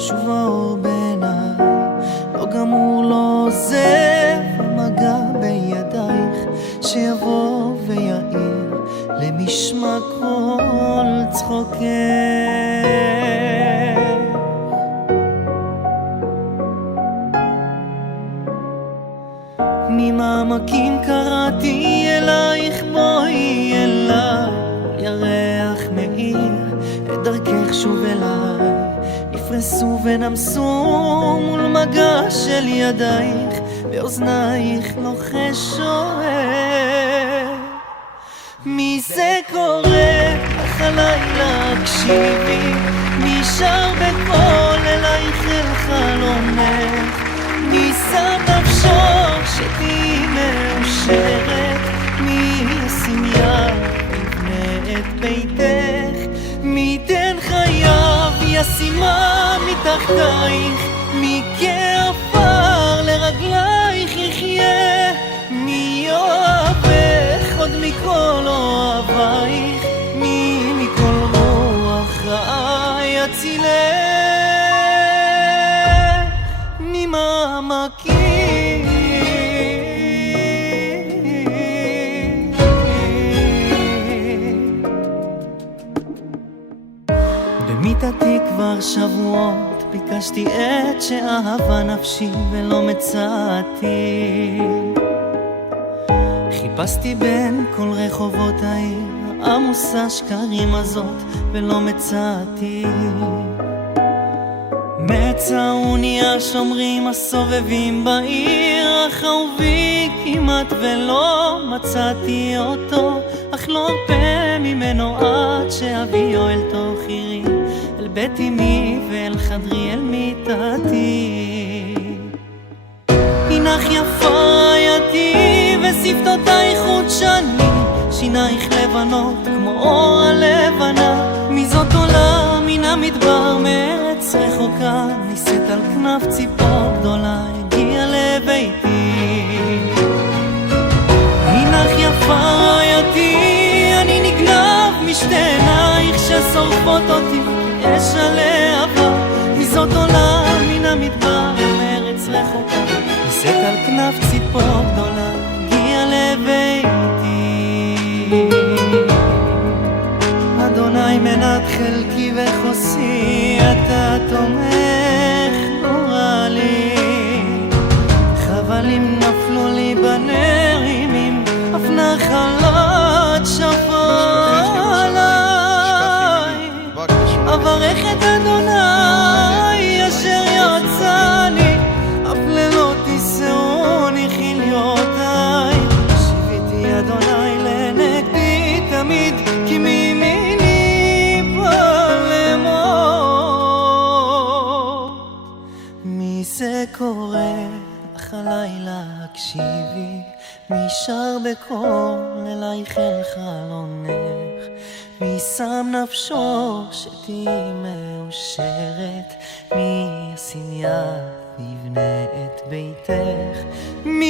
שוב האור בעיניי, לא גמור לא עוזב המגע בידייך, שיבוא ויעיר למשמע כל צחוקך. ממעמקים קראתי אלייך, בואי אליי, ירח מאיר את דרכך שוב אליי, נפרסו ונמסו מול מגע של ידייך, באוזנייך לוחש שואל. מי זה קורא אך הלילה הקשיבי, מי שר בקול אלייך אל חלומך, מי שם נפשו שתהי מאושרת, מי ישים יד יבנה את ביתך, מי תן חייו ישימה מתחתייך, מי כעפר לרגלייך יחיה, מי יאהבך עוד מכל אוהבייך, מי מכל רוח רעה יצילך ממעמקים. במיטתי כבר שבועות ביקשתי את שאהבה נפשי ולא מצאתי, חיפשתי בין כל רחובות העיר עמוסה שקרים הזאת ולא מצאתי, מצאוני השומרים הסובבים בעיר, אך אהובי כמעט ולא מצאתי אותו, אך לא ארפה ממנו עד שאביו אל תוך עירי, אל בית אמי ואל חדרי אל מיטתי. הנך יפה רעייתי ושפתותייך חודשני, שינייך לבנות כמו אור הלבנה, מי זאת עולה מן המדבר מארץ רחוקה, נישאת על כנף ציפור גדולה הגיעה לביתי. הנך יפה רעייתי, אני נגנב משתי עינייך ששורפות אותי אש הלהבה, מי זאת עולה מן המדבר מארץ רחוקה, נישאת על כנף ציפור גדולה הגיעה לביתי. אדוני מנת חלקי וחוסי, אתה תומך גורלי, חבלים נפלו לי בנרימים, אף נחלת שפר עליי, אברך את אדוני אשר יצאני, אף לילות תישאוני חיליותיי, שיביתי אדוני לנגדי תמיד, כי מימיני בא למות. מי זה קורא אך הלילה הקשיבי, מי שר בקול אלייך אל חלונך, מי שם נפשו שתהי מאושרת, מי ישים יד ויבנה את ביתך, מי